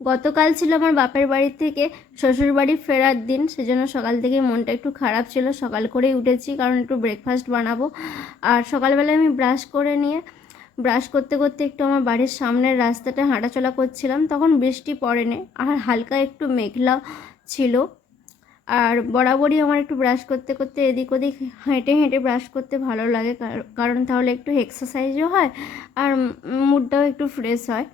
গতকাল ছিল আমার বাপের বাড়ি থেকে শ্বশুর বাড়ি ফেরার দিন, সেজন্য সকাল থেকে মনটা একটু খারাপ ছিল। সকাল করেই উঠেছি, কারণ একটু ব্রেকফাস্ট বানাবো। আর সকালবেলায় আমি ব্রাশ করে নিয়ে ব্রাশ করতে করতে একটু আমার বাড়ির সামনের রাস্তাটা হাঁটাচলা করছিলাম, তখন বৃষ্টি পড়েনি। আর হালকা একটু মেঘলা ছিল। আর বরাবরই আমার একটু ব্রাশ করতে করতে এদিক ওদিক হেঁটে হেঁটে ব্রাশ করতে ভালো লাগে, কার- কারণ তাহলে একটু এক্সারসাইজও হয় আর মুডটাও একটু ফ্রেশ হয়।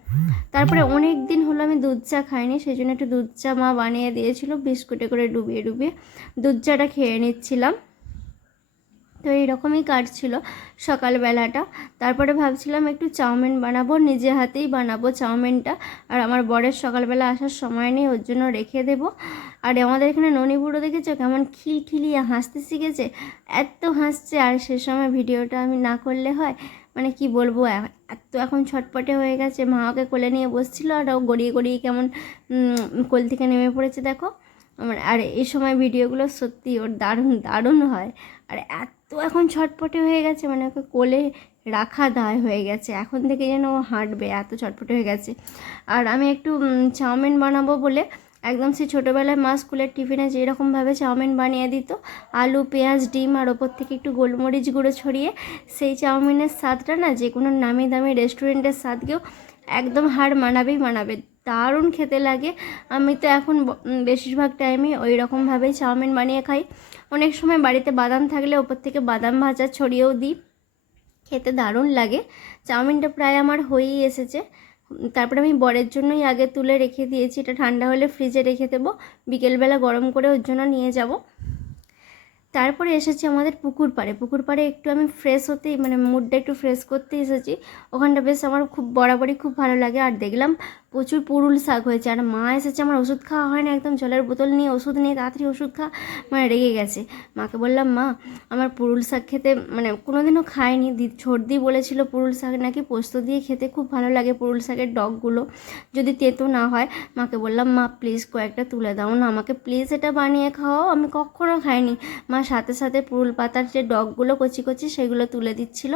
তারপরে অনেক দিন হলো আমি দুধ চা খাইনি সেই জন্য একটু দুধ চা মা বানিয়ে দিয়েছিল, বিস্কুটে করে ডুবিয়ে ডুবিয়ে দুধ চাটা খেয়ে নিচ্ছিলাম। তো এইরকমই কাটছিল সকালবেলাটা। তারপরে ভাবছিলাম একটু চাউমিন বানাবো, নিজে হাতেই বানাবো চাউমিনটা। আর আমার বরের সকালবেলা আসার সময় নেই, ওর জন্য রেখে দেবো। আর আমাদের এখানে ননি বুড়ো দেখেছ কেমন খিলখিলিয়ে হাসতে শিখেছে? এত হাসছে, আর সে সময় ভিডিওটা আমি না করলে হয়? মানে কি বলব এত এখন ছটপটে হয়ে গেছে। মা ওকে কোলে নিয়ে বসছিল, আর ও গড়িয়ে গড়িয়ে কেমন কোল থেকে নেমে পড়েছে দেখো। আমার, আর এই সময় ভিডিওগুলো সত্যি ওর দারুণ দারুণ হয়। আর এত এখন ছটপটে হয়ে গেছে মানে ওকে কোলে রাখা দায় হয়ে গেছে। এখন থেকে যেন ও হাঁটবে, এত ছটপটে হয়ে গেছে। আর আমি একটু চাউমিন বানাবো বলে একদম সে ছোটোবেলায় মা স্কুলের টিফিনে যেরকমভাবে চাউমিন বানিয়ে দিত, আলু, পেঁয়াজ, ডিম আর ওপর থেকে একটু গোলমরিচ গুঁড়ো ছড়িয়ে, সেই চাউমিনের স্বাদটা না যে কোনো নামি দামি রেস্টুরেন্টের স্বাদকেও একদম হাড় মানাবেই মানাবে। দারুণ খেতে লাগে। আমি তো এখন বেশিরভাগ টাইমে ওই রকমভাবেই চাউমিন বানিয়ে খাই। অনেক সময় বাড়িতে বাদাম থাকলে ওপর থেকে বাদাম ভাজা ছড়িয়েও দিই। খেতে দারুণ লাগে। চাউমিনটা প্রায় আমার হয়েই এসেছে। তারপরে আমি বরের জন্যই আগে তুলে রেখে দিয়েছি। এটা ঠান্ডা হলে ফ্রিজে রেখে দেবো। বিকেলবেলা গরম করে ওর জন্য নিয়ে যাব। তারপরে এসেছি আমাদের পুকুর পাড়ে। পুকুর পাড়ে একটু আমি ফ্রেশ হতেই মানে মুডটা একটু ফ্রেশ করতে এসেছি। ওখানটা বেশ আমার খুব, বরাবরই খুব ভালো লাগে। আর দেখলাম প্রচুর পুরুল শাক হয়েছে। আর মা এসেছে, আমার ওষুধ খাওয়া হয় না একদম, জলের বোতল নিয়ে ওষুধ নিয়ে তাড়াতাড়ি ওষুধ খা মানে রেগে গেছে। মাকে বললাম, মা, আমার পুরুল শাক খেতে মানে কোনোদিনও খায়নি দি সর্দি বলেছিল পুরুল শাক নাকি পোস্ত দিয়ে খেতে খুব ভালো লাগে পুরুল শাকের ডগগুলো, যদি তেতো না হয়। মাকে বললাম, মা প্লিজ কয়েকটা তুলে দাও না, আমাকে প্লিজ এটা বানিয়ে খাওয়াও, আমি কখনো খাইনি। মা সাথে সাথে পুরুল পাতার যে ডগগুলো কচি কচি সেগুলো তুলে দিচ্ছিল।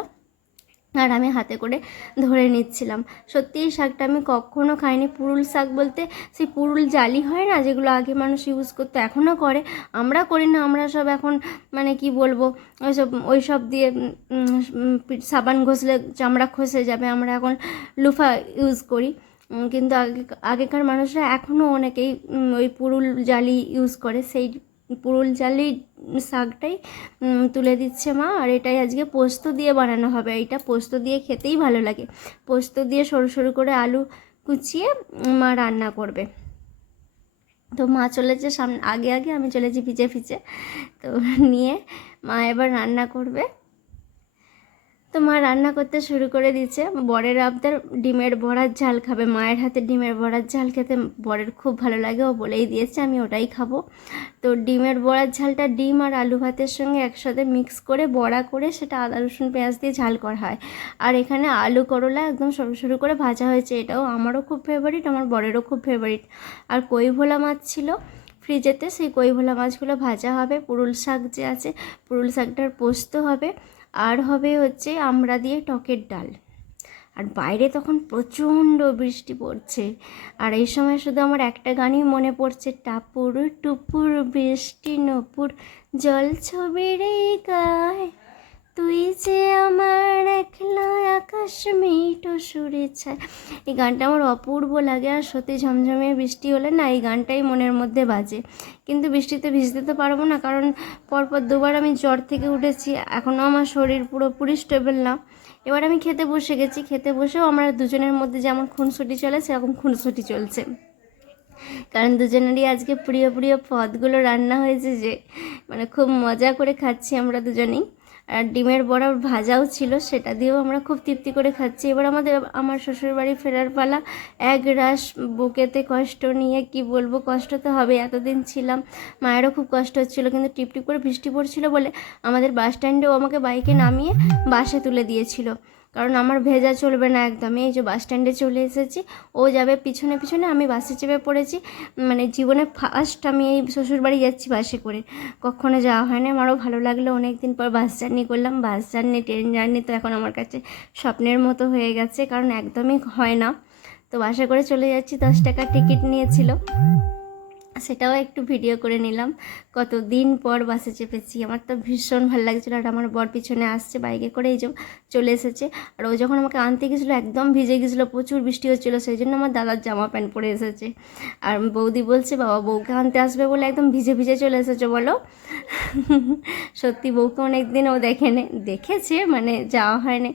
আর আমি হাতে করে ধরে নিচ্ছিলাম। সত্যি, এই শাকটা আমি কখনো খাইনি। পুরুল শাক বলতে সেই পুরুল জালি হয় না, যেগুলো আগে মানুষ ইউজ করতো এখনও করে। আমরা করি না, আমরা সব এখন মানে কি বলব, ওইসব ওই সব দিয়ে সাবান ঘষলে চামড়া খসে যাবে, আমরা এখন লুফা ইউজ করি। কিন্তু আগে, আগেকার মানুষরা এখনও অনেকেই ওই পুরুল জালি ইউজ করে। সেই পুরুল জালি শাকটাই তুলে দিচ্ছে মা। আর এটাই আজকে পোস্ত দিয়ে বানানো হবে। এটা পোস্ত দিয়ে খেতেই ভালো লাগে। পোস্ত দিয়ে সরু সরু করে আলু কুচিয়ে মা রান্না করবে। তো মা চলেছে সামনে, আগে আগে আমি চলেছি পিছে পিছে। তো নিয়ে মা এবার রান্না করবে। তো মা রান্না করতে শুরু করে দিচ্ছে বরের আবদার ডিমের বড়ার ঝাল খাবে। মায়ের হাতে ডিমের বড়ার ঝাল খেতে বরের খুব ভালো লাগে। ও বলেই দিয়েছে, আমি ওটাই খাব। তো ডিমের বড়ার ঝালটা ডিম আর আলু ভাতের সঙ্গে একসাথে মিক্স করে বড়া করে সেটা আদা, রসুন, পেঁয়াজ দিয়ে ঝাল করা হয়। আর এখানে আলু করলা একদম সরু সরু করে ভাজা হয়েছে। এটাও আমারও খুব ফেভারিট আমার বরেরও খুব ফেভারিট আর কই ভোলা মাছ ছিল ফ্রিজেতে, সেই কই ভোলা মাছগুলো ভাজা হবে। পুরুল শাক যে আছে, পুরুল শাকটার পোস্ত হবে। আর হবে হচ্ছে আমরা দিয়ে টকের ডাল। আর বাইরে তখন প্রচণ্ড বৃষ্টি পড়ছে। আর এই সময় শুধু আমার একটা গানই মনে পড়ছে, টাপুর টুপুর বৃষ্টি নপুর, জল ছবির গায়, তুই যে একলা আকাশ মিটো সুরে ছায়। এই গানটা আমার অপূর্ব লাগে আর সত্যি ঝমঝমিয়ে বৃষ্টি হলে না এই গানটাই মনের মধ্যে বাজে। কিন্তু বৃষ্টিতে ভিজতে তো পারব না কারণ পরপর দুবার আমি জ্বর থেকে উঠেছি, এখনও আমার শরীর পুরোপুরি স্টেবল না। এবার আমি খেতে বসে গেছি, খেতে বসেও আমরা দুজনের মধ্যে যেমন খুনসুটি চলে সেরকম খুনসুটি চলছে। কারণ দুজনেরই আজকে প্রিয় প্রিয় পদগুলো রান্না হয়েছে যে মানে খুব মজা করে খাচ্ছি আমরা দুজনেই। ডিমের বড়া ভাজাও ছিল, সেটা দিয়েও আমরা খুব তৃপ্তি করে খাচ্ছি। এবার আমাদের, আমার শ্বশুরবাড়ি ফেরার পালা, এক রাস বুকেতে কষ্ট নিয়ে কি বলব, কষ্ট তো হবে, এতদিন ছিলাম, মায়েরও খুব কষ্ট হচ্ছিল, কিন্তু টিপ টিপ করে বৃষ্টি পড়ছিল বলে আমাদের বাস স্ট্যান্ডেও আমাকে বাইকে নামিয়ে বাসে তুলে দিয়েছিল। কারণ আমার ভেজা চলবে না একদমই এই যে বাস স্ট্যান্ডে চলে এসেছি, ও যাবে পিছনে পিছনে, আমি বাসে চেপে পড়েছি। মানে জীবনে ফার্স্ট আমি এই শ্বশুরবাড়ি যাচ্ছি বাসে করে। কখনো যাওয়া হয় না আমারও ভালো লাগল। অনেক দিন পর বাস জার্নি করলাম। বাস জার্নি ট্রেন জার্নি তো এখন আমার কাছে স্বপ্নের মতো হয়ে গেছে, কারণ একদমই হয় না। তো বাসে করে চলে যাচ্ছি, দশ টাকার টিকিট নিয়েছিল। সেটাও একটু ভিডিও করে নিলাম। কত দিন পর বাসে চেপেছি, আমার তো ভীষণ ভালো লাগছিল আর আমার বর পিছনে আসছে, বাইকে করে এই যে চলে এসেছে। আর ও যখন আমাকে আনতে গেছিল, একদম ভিজে গেছিল, প্রচুর বৃষ্টি হচ্ছিল, সেই জন্য আমার দাদার জামা প্যান্ট পরে এসেছে। আর বৌদি বলছে, বাবা, বউকে আনতে আসবে বলে একদম ভিজে ভিজে চলে এসেছে বলো। সত্যি বউকে অনেক দিন ও দেখেনি, দেখেছে মানে যাওয়া হয়নি।